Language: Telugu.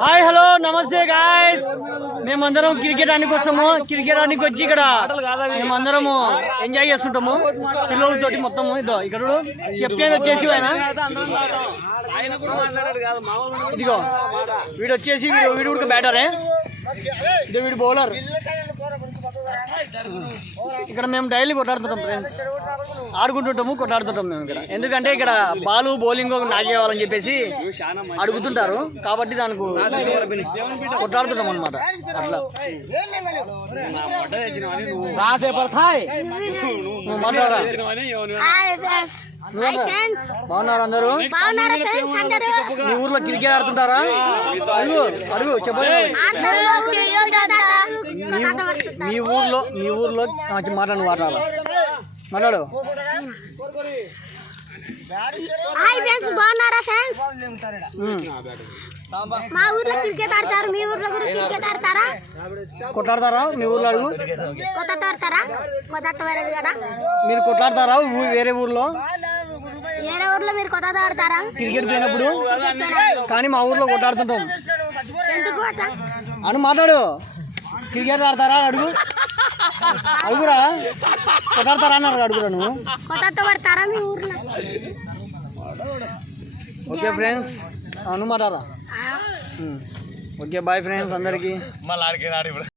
హాయ్ హలో నమస్తే గాయస్ మేమందరం క్రికెట్ ఆనికి వస్తాము క్రికెట్ ఆనికి వచ్చి ఇక్కడ మేమందరము ఎంజాయ్ చేస్తుంటాము. పిల్లలతోటి మొత్తము. ఇదో ఇక్కడ కెప్టెన్ వచ్చేసి ఆయన. ఇదిగో వీడు వచ్చేసి వీడు వీడు కూడా బ్యాటరే ఇదో వీడు బౌలర్. ఇక్కడ మేము డైలీ కొట్లాడుతుంటాం ఫ్రెండ్స్ ఆడుకుంటుంటాము కొట్లాడుతుంటాం మేము ఇక్కడ. ఎందుకంటే ఇక్కడ బాలు బౌలింగ్ నాకేయాలని చెప్పేసి అడుగుతుంటారు. కాబట్టి దానికి కొట్లాడుతుంటాం అనమాట అట్లా. రాసేపర్ థాయ్. నువ్వు మాట్లాడరా బాగున్నారు? అందరూ? మీ ఊర్లో క్రికెట్ ఆడుతుంటారా? అడుగు అడుగు చెప్పండి మీ- ఊర్లో మీ ఊర్లో మాట్లాడు మాట్లాడాలి మాట్లాడు. హాయ్ ఫ్రెండ్స్ బాగున్నారా ఫ్రెండ్స్ ఉమ్. మా ఊర్లో క్రికెట్ ఆడతారు. మీ ఊర్లో కూడా క్రికెట్ ఆడతారా? కొట్లాడతారా? మీ ఊర్లో అడుగు. కొత్త ఆడతారా? కొత్త కదా? మీరు కొట్లాడతారా? వేరే ఊర్లో? వేరే ఊర్లో మీరు కొత్త ఆడతారా క్రికెట్ పోయినప్పుడు? కానీ మా ఊర్లో కొట్లాడుతుంటాం ఎందుకు అట్లా? అని మాట్లాడు. క్రికెట్ ఆడతారా అడుగు. అడుగురా. కొట్లాడతారా అన్నారు అడుగురా నువ్వు. కొత్త పడతారా మీ ఊర్లో? ఓకే ఫ్రెండ్స్ అను మాట్లాడరా. ఓకే బాయ్ ఫ్రెండ్స్ అందరికీ.